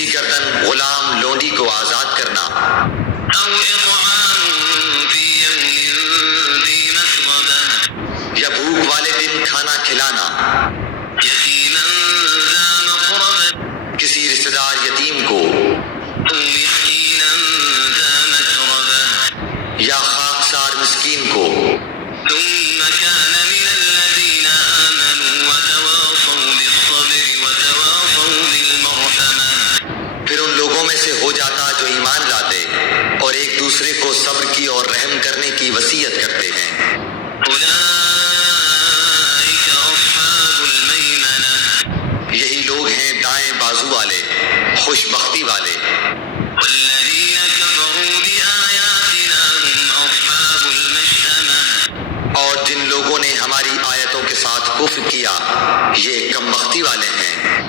کسی گردن غلام لونڈی کو آزاد کرنا، یا بھوک والے دن کھانا کھلانا، کسی رشتہ دار یتیم کو، یا خاکسار مسکین کو، پھر ان لوگوں میں سے ہو جاتا جو ایمان لاتے اور ایک دوسرے کو صبر کی اور رحم کرنے کی وصیت کرتے ہیں۔ یہی لوگ ہیں دائیں بازو والے، خوش بختی والے۔ اور جن لوگوں نے ہماری آیتوں کے ساتھ کفر کیا یہ کم بختی والے ہیں۔